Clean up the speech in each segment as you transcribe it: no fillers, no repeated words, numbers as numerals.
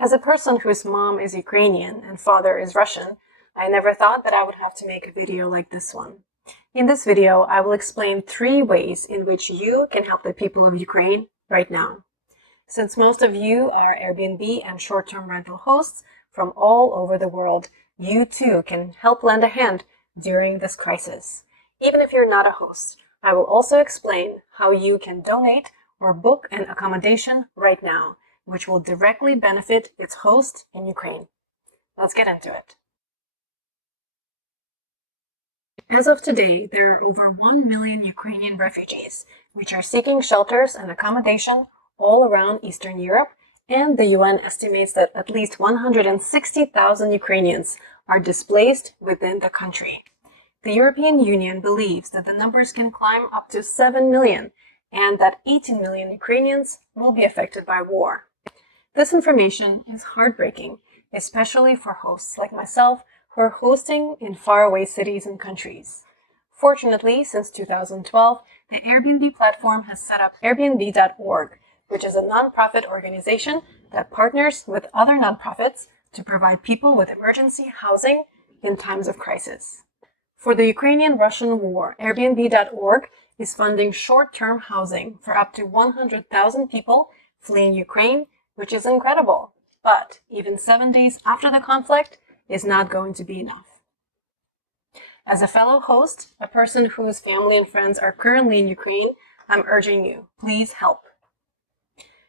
As a person whose mom is Ukrainian and father is Russian, I never thought that I would have to make a video like this one. In this video, I will explain 3 ways in which you can help the people of Ukraine right now. Since most of you are Airbnb and short-term rental hosts from all over the world, you too can help lend a hand during this crisis. Even if you're not a host, I will also explain how you can donate or book an accommodation right now, which will directly benefit its host in Ukraine. Let's get into it. As of today, there are over 1 million Ukrainian refugees, which are seeking shelters and accommodation all around Eastern Europe, and the UN estimates that at least 160,000 Ukrainians are displaced within the country. The European Union believes that the numbers can climb up to 7 million, and that 18 million Ukrainians will be affected by war. This information is heartbreaking, especially for hosts like myself who are hosting in faraway cities and countries. Fortunately, since 2012, the Airbnb platform has set up Airbnb.org, which is a nonprofit organization that partners with other nonprofits to provide people with emergency housing in times of crisis. For the Ukrainian-Russian war, Airbnb.org is funding short-term housing for up to 100,000 people fleeing Ukraine, which is incredible. But even 7 days after the conflict is not going to be enough. As a fellow host, a person whose family and friends are currently in Ukraine, I'm urging you, please help.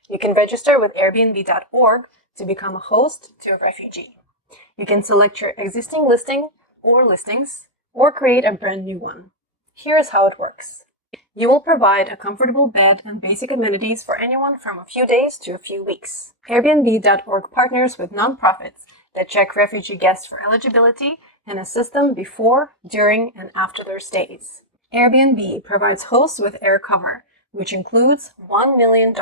You can register with Airbnb.org to become a host to a refugee. You can select your existing listing or listings, or create a brand new one. Here's how it works. You will provide a comfortable bed and basic amenities for anyone from a few days to a few weeks. Airbnb.org partners with nonprofits that check refugee guests for eligibility and assist them before, during, and after their stays. Airbnb provides hosts with air cover, which includes $1 million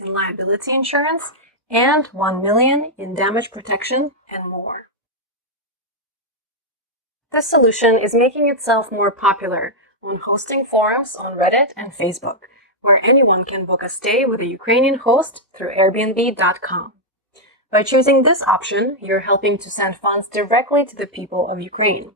in liability insurance and $1 million in damage protection and more. This solution is making itself more popular on hosting forums on Reddit and Facebook, where anyone can book a stay with a Ukrainian host through Airbnb.com. By choosing this option, you're helping to send funds directly to the people of Ukraine.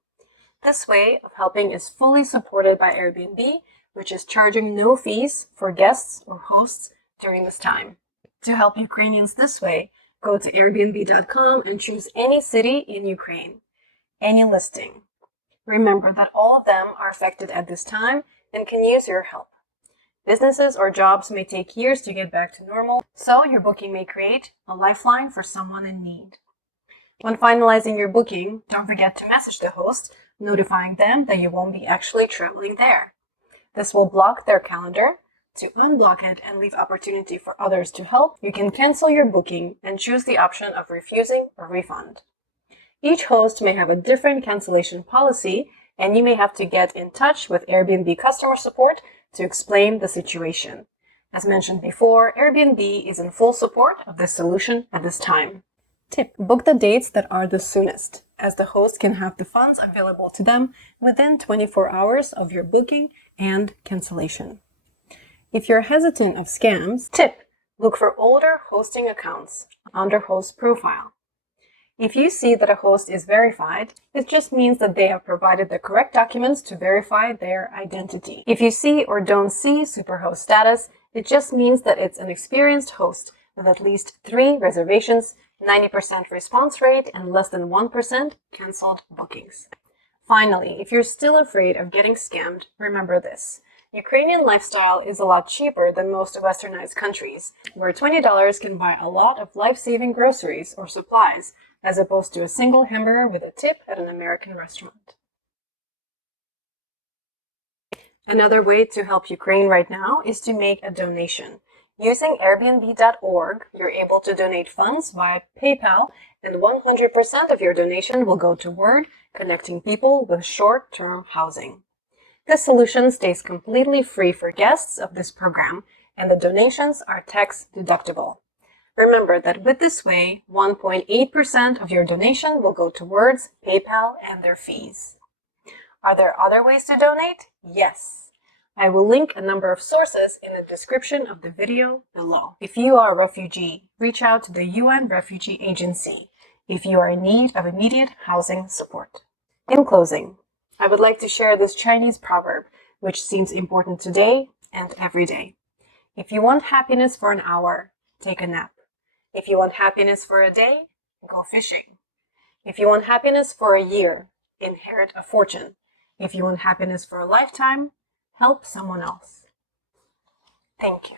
This way of helping is fully supported by Airbnb, which is charging no fees for guests or hosts during this time. To help Ukrainians this way, go to Airbnb.com and choose any city in Ukraine, any listing. Remember that all of them are affected at this time and can use your help. Businesses or jobs may take years to get back to normal, so your booking may create a lifeline for someone in need. When finalizing your booking, don't forget to message the host, notifying them that you won't be actually traveling there. This will block their calendar. To unblock it and leave opportunity for others to help, you can cancel your booking and choose the option of refusing a refund. Each host may have a different cancellation policy, and you may have to get in touch with Airbnb customer support to explain the situation. As mentioned before, Airbnb is in full support of this solution at this time. Tip: book the dates that are the soonest, as the host can have the funds available to them within 24 hours of your booking and cancellation. If you're hesitant of scams, tip: look for older hosting accounts under host profile. If you see that a host is verified, it just means that they have provided the correct documents to verify their identity. If you see or don't see Superhost status, it just means that it's an experienced host with at least 3 reservations, 90% response rate, and less than 1% canceled bookings. Finally, if you're still afraid of getting scammed, remember this. Ukrainian lifestyle is a lot cheaper than most westernized countries, where $20 can buy a lot of life-saving groceries or supplies, as opposed to a single hamburger with a tip at an American restaurant. Another way to help Ukraine right now is to make a donation. Using Airbnb.org, you're able to donate funds via PayPal, and 100% of your donation will go toward connecting people with short-term housing. This solution stays completely free for guests of this program, and the donations are tax deductible. Remember that with this way, 1.8% of your donation will go towards PayPal and their fees. Are there other ways to donate? Yes. I will link a number of sources in the description of the video below. If you are a refugee, reach out to the UN Refugee Agency if you are in need of immediate housing support. In closing, I would like to share this Chinese proverb, which seems important today and every day. If you want happiness for an hour, take a nap. If you want happiness for a day, go fishing. If you want happiness for a year, inherit a fortune. If you want happiness for a lifetime, help someone else. Thank you.